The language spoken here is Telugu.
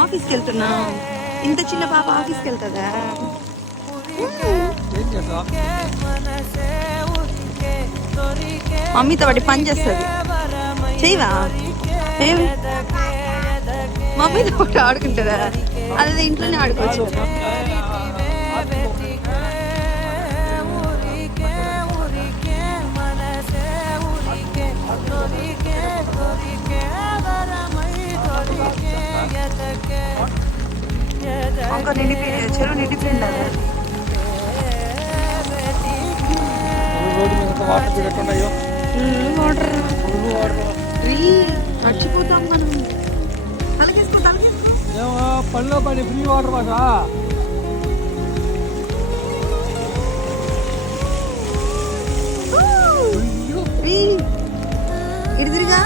ఆఫీస్కి వెళ్తున్నా. ఇంత చిన్న పాప ఆఫీస్కి వెళ్తుందా? మమ్మీతో వాటి పని చేస్తుంది. చేయవా? ఏమి మమ్మీతో పాటు ఆడుకుంటుందా? అదే ఇంట్లోనే ఆడుకోవచ్చు కదా. ఇంకా నిండిపోయింది, చెరువు నిండిపోయింది. వాటర్ మర్చిపోతాం మనం. తలకేసుకో పనిలో పని ఫ్రీ వాటర్ మాసా. ఇడిదిరిగా